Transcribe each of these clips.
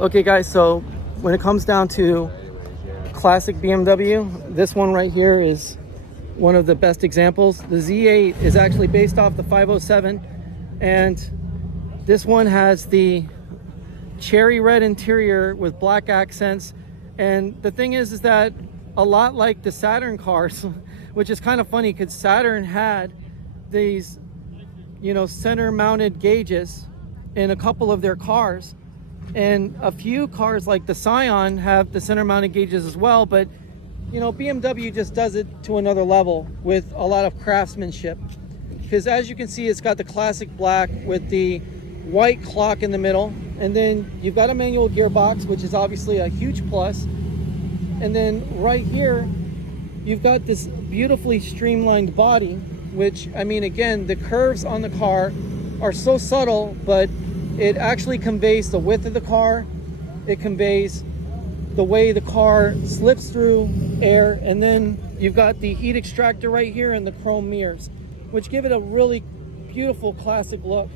Okay guys, so when it comes down to classic BMW, this one right here is one of the best examples. The Z8 is actually based off the 507, and this one has the cherry red interior with black accents. And the thing is that a lot like the Saturn cars, which is kind of funny because Saturn had these, center mounted gauges in a couple of their cars. And a few cars like the Scion have the center mounted gauges as well, but BMW just does it to another level with a lot of craftsmanship. Because as you can see, it's got the classic black with the white clock in the middle, and then you've got a manual gearbox, which is obviously a huge plus. And then right here, you've got this beautifully streamlined body, which, again, the curves on the car are so subtle, but it actually conveys the width of the car. It conveys the way the car slips through air. And then you've got the heat extractor right here and the chrome mirrors, which give it a really beautiful classic look.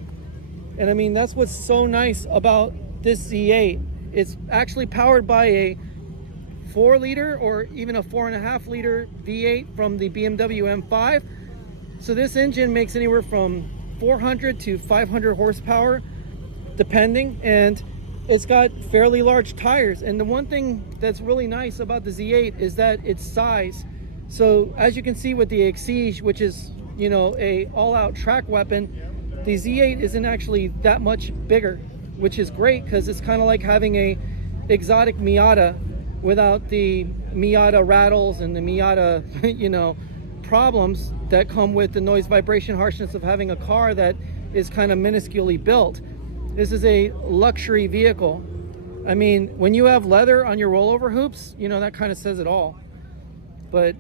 And that's what's so nice about this Z8. It's actually powered by a 4-liter or even a 4.5-liter V8 from the BMW M5. So this engine makes anywhere from 400 to 500 horsepower depending, and it's got fairly large tires. And the one thing that's really nice about the Z8 is that its size. So as you can see with the Exige, which is a all-out track weapon, the Z8 isn't actually that much bigger, which is great because it's kind of like having a exotic Miata without the Miata rattles and the Miata problems that come with the noise, vibration, harshness of having a car that is kind of minusculely built. This is a luxury vehicle. When you have leather on your rollover hoops, that kind of says it all. But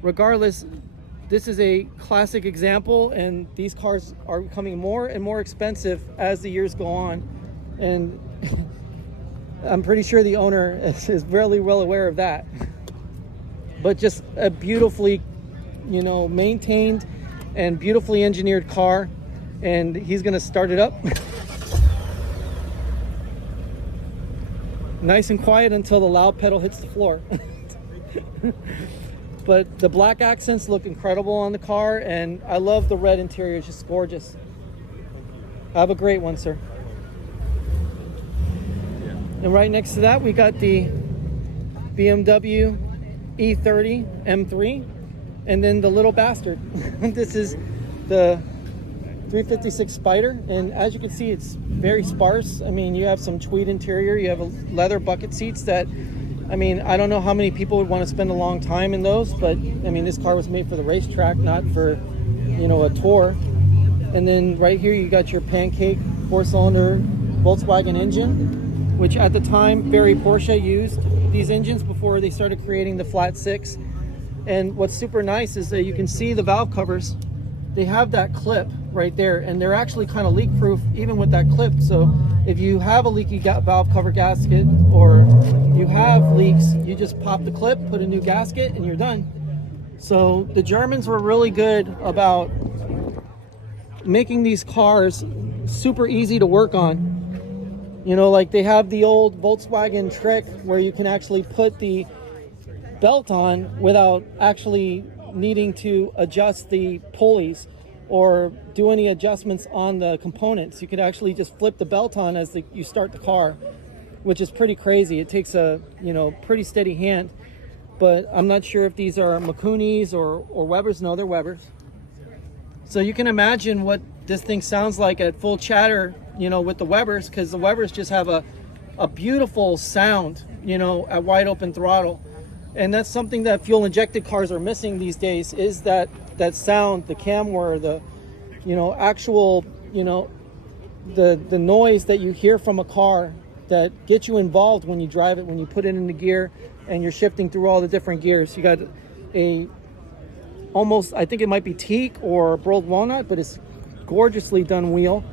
regardless, this is a classic example, and these cars are becoming more and more expensive as the years go on. And I'm pretty sure the owner is really well aware of that. But just a beautifully, maintained and beautifully engineered car. And he's gonna start it up. Nice and quiet until the loud pedal hits the floor. But the black accents look incredible on the car, and I love the red interior. It's just gorgeous. Have a great one, sir. And right next to that, we got the BMW E30 M3, and then the little bastard. This is the 356 Spider, and as you can see, it's very sparse. You have some tweed interior, you have a leather bucket seats that, I don't know how many people would want to spend a long time in those, but this car was made for the racetrack, not for, a tour. And then right here, you got your pancake 4-cylinder Volkswagen engine, which at the time, very Porsche used these engines before they started creating the flat 6. And what's super nice is that you can see the valve covers. They have that clip right there, and they're actually kind of leak proof even with that clip. So if you have a leaky valve cover gasket, or you have leaks, you just pop the clip, put a new gasket, and you're done. So the Germans were really good about making these cars super easy to work on. Like they have the old Volkswagen trick where you can actually put the belt on without actually needing to adjust the pulleys or do any adjustments on the components. You could actually just flip the belt on as you start the car, which is pretty crazy. It takes a pretty steady hand. But I'm not sure if these are Makunis or Webers. No, they're Webers. So you can imagine what this thing sounds like at full chatter, with the Webers, because the Webers just have a beautiful sound, at wide open throttle. And that's something that fuel injected cars are missing these days, is that sound, the cam whir, the actual the noise that you hear from a car that gets you involved when you drive it, when you put it in the gear and you're shifting through all the different gears. You got a almost, I think it might be teak or broiled walnut, but it's gorgeously done wheel.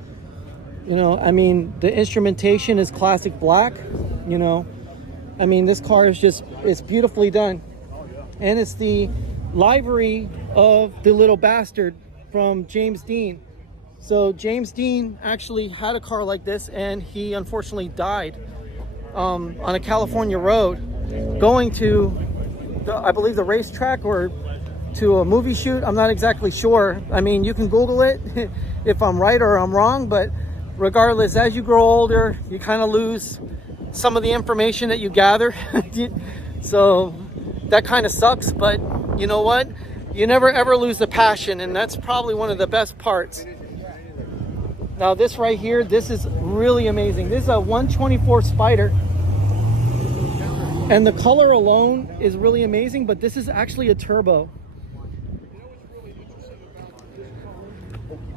The instrumentation is classic black. This car is it's beautifully done. And it's the livery of the little bastard from James Dean. So James Dean actually had a car like this, and he unfortunately died. on a California road going to, I believe, the racetrack or to a movie shoot. I'm not exactly sure. I mean, you can Google it if I'm right or I'm wrong, but regardless, as you grow older, you kind of lose some of the information that you gather. So that kind of sucks, but you know what? You never ever lose the passion, and that's probably one of the best parts. Now this right here, this is really amazing. This is a 124 Spider. And the color alone is really amazing, but this is actually a turbo.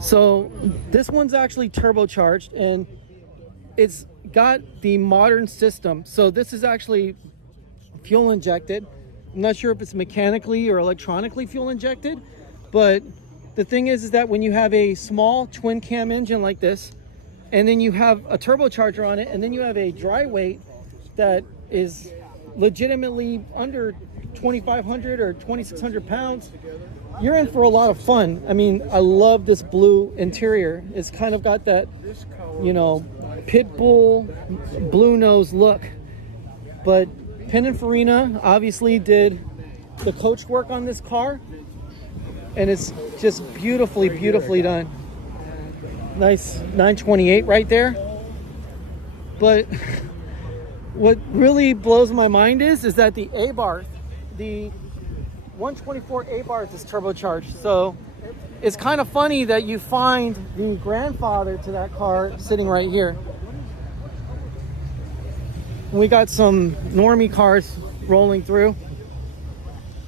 So this one's actually turbocharged, and it's got the modern system. So this is actually fuel injected. I'm not sure if it's mechanically or electronically fuel injected, but the thing is that when you have a small twin cam engine like this, and then you have a turbocharger on it, and then you have a dry weight that is legitimately under 2,500 or 2,600 pounds, you're in for a lot of fun. I mean, I love this blue interior. It's kind of got that, you know, pit bull blue nose look. But Pininfarina obviously did the coach work on this car, and it's just beautifully done. Nice 928 right there. But what really blows my mind is that the A-bar, the 124 A-bars is turbocharged. So it's kind of funny that you find the grandfather to that car sitting right here. We got some normie cars rolling through,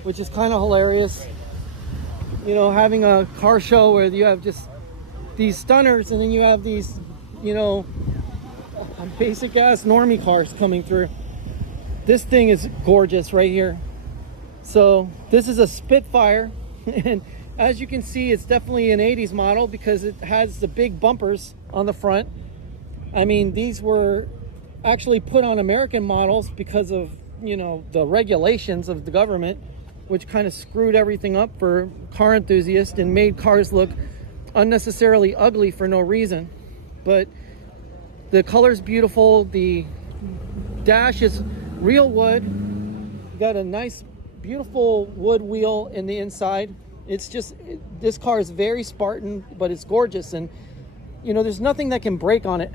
which is kind of hilarious. You know, having a car show where you have just these stunners and then you have these, you know, basic ass normie cars coming through. This thing is gorgeous right here. So this is a Spitfire, and as you can see, it's definitely an 80s model because it has the big bumpers on the front. I mean, these were actually put on American models because of, you know, the regulations of the government, which kind of screwed everything up for car enthusiasts and made cars look unnecessarily ugly for no reason. But the color's beautiful. The dash is real wood. You got a nice, beautiful wood wheel in the inside. It's just, this car is very Spartan, but it's gorgeous. And, you know, there's nothing that can break on it,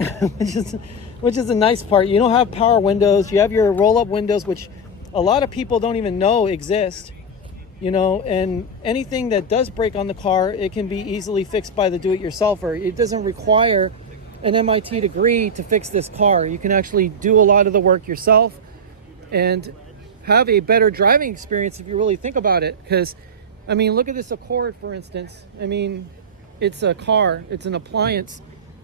which is a nice part. You don't have power windows. You have your roll-up windows, which a lot of people don't even know exist. You know, and anything that does break on the car, it can be easily fixed by the do-it-yourselfer. It doesn't require an MIT degree to fix this car. You can actually do a lot of the work yourself and have a better driving experience if you really think about it. Because, I mean, look at this Accord, for instance. I mean, it's a car, it's an appliance,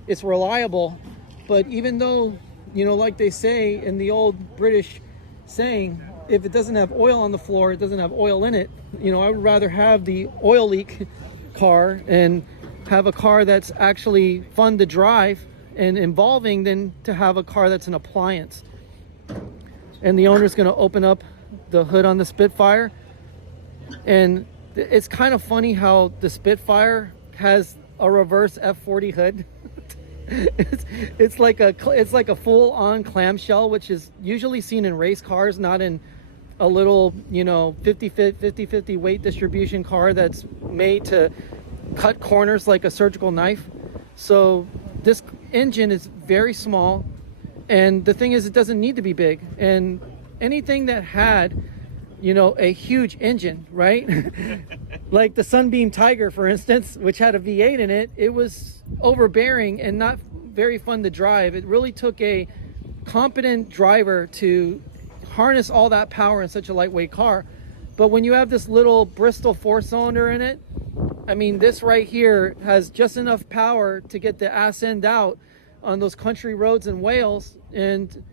it's reliable. But even though, you know, like they say in the old British saying, if it doesn't have oil on the floor, it doesn't have oil in it. You know, I would rather have the oil leak car and have a car that's actually fun to drive and involving than to have a car that's an appliance. And the owner's going to open up the hood on the Spitfire. And it's kind of funny how the Spitfire has a reverse F40 hood. It's like a full-on clamshell, which is usually seen in race cars, not in a little, you know, 50-50 weight distribution car that's made to cut corners like a surgical knife. So this engine is very small, and the thing is, it doesn't need to be big. And anything that had, you know, a huge engine, right? Like the Sunbeam Tiger, for instance, which had a V8 in it, it was overbearing and not very fun to drive. It really took a competent driver to harness all that power in such a lightweight car. But when you have this little Bristol 4-cylinder in it, I mean, this right here has just enough power to get the ass end out on those country roads in Wales. And,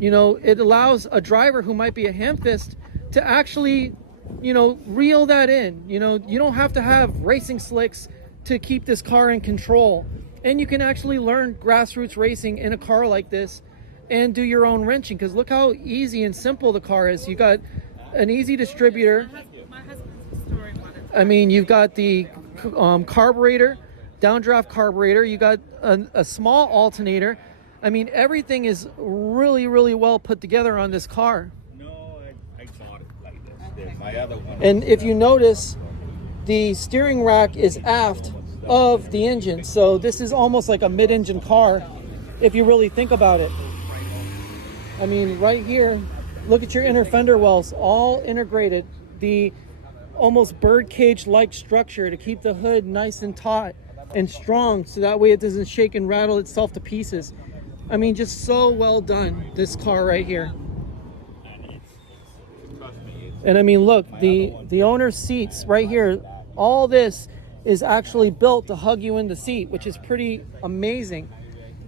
you know, it allows a driver who might be a ham-fist to actually, you know, reel that in. You know, you don't have to have racing slicks to keep this car in control. And you can actually learn grassroots racing in a car like this and do your own wrenching, because look how easy and simple the car is. You got an easy distributor. I mean, you've got the carburetor, downdraft carburetor. You got a small alternator. I mean, everything is really, really well put together on this car. No, I thought it like this. My other one. And if you notice, the steering rack is aft of the engine. So this is almost like a mid-engine car if you really think about it. I mean, right here, look at your inner fender wells, all integrated. The almost bird cage-like structure to keep the hood nice and taut and strong, so that way it doesn't shake and rattle itself to pieces. I mean, just so well done, this car right here. And I mean, look, the owner's seats right here, all this is actually built to hug you in the seat, which is pretty amazing.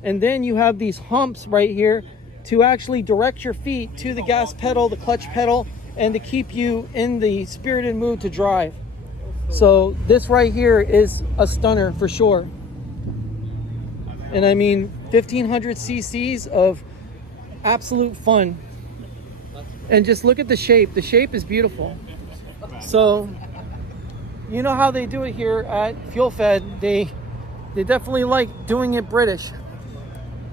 And then you have these humps right here to actually direct your feet to the gas pedal, the clutch pedal, and to keep you in the spirited mood to drive. So this right here is a stunner for sure. And I mean, 1500 cc's of absolute fun. And just look at the shape. The shape is beautiful. So, you know how they do it here at Fuel Fed. They definitely like doing it British.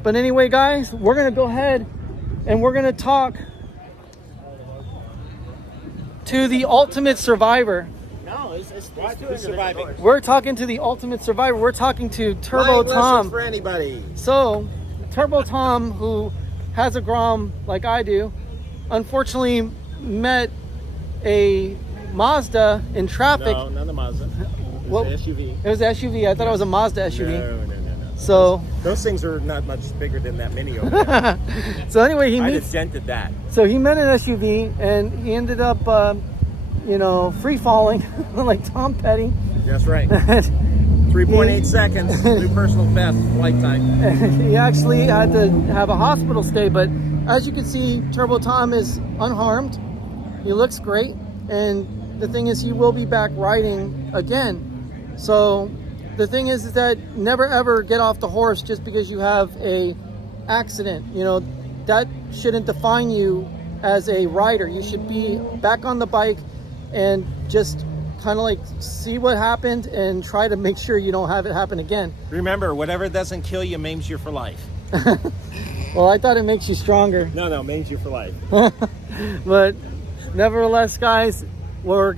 But anyway, guys, we're going to go ahead and we're going to talk to the ultimate survivor. No, who's surviving? We're talking to the ultimate survivor. We're talking to Turbo Tom. For anybody. So, Turbo Tom, who has a Grom like I do, unfortunately met a Mazda in traffic. No, not a Mazda. It What? was an SUV. It was an SUV. I thought it was a Mazda SUV. No. So, those things are not much bigger than that Mini over there. so anyway, he I'd meets. have dented that. So he met an SUV, and he ended up, free falling like Tom Petty. That's right. 3.8 seconds. New personal best flight time. He actually had to have a hospital stay, but as you can see, Turbo Tom is unharmed. He looks great, and the thing is, he will be back riding again. So the thing is that never ever get off the horse just because you have a accident. You know, that shouldn't define you as a rider. You should be back on the bike and just kind of like see what happened and try to make sure you don't have it happen again. Remember, whatever doesn't kill you maims you for life. Well, I thought it makes you stronger. No, maims you for life. But nevertheless, guys, I'm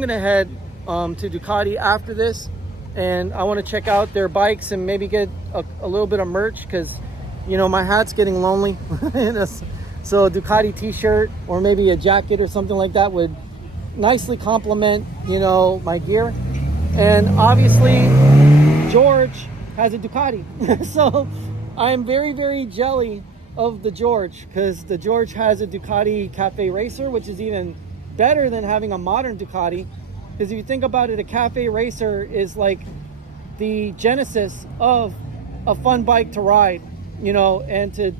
gonna head to Ducati after this, and I want to check out their bikes and maybe get a little bit of merch, because my hat's getting lonely. So a Ducati t-shirt or maybe a jacket or something like that would nicely complement my gear. And obviously George has a Ducati. So I'm very, very jelly of the George, because the George has a Ducati Cafe Racer, which is even better than having a modern Ducati. Because if you think about it, a Cafe Racer is like the genesis of a fun bike to ride, and to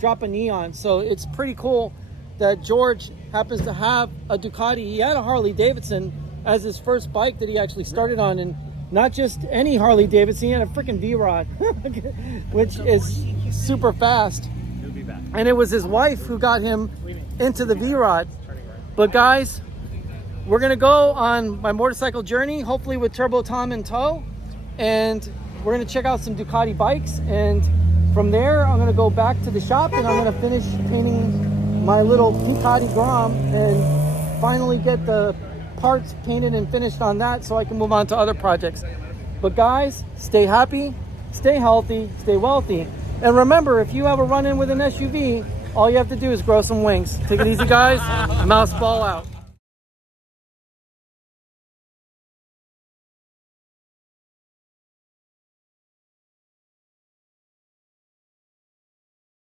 drop a knee on. So it's pretty cool that George happens to have a Ducati. He had a Harley Davidson as his first bike that he actually started on, and not just any Harley Davidson. He had a freaking V-Rod, which is super fast. And it was his wife who got him into the V-Rod. But guys, we're gonna go on my motorcycle journey, hopefully with Turbo Tom in tow, and we're gonna check out some Ducati bikes, and from there I'm gonna go back to the shop and I'm gonna finish painting my little Ducati Grom and finally get the parts painted and finished on that so I can move on to other projects. But guys, stay happy, stay healthy, stay wealthy, and remember, if you have a run-in with an SUV, all you have to do is grow some wings. Take it easy, guys. Mouse ball out.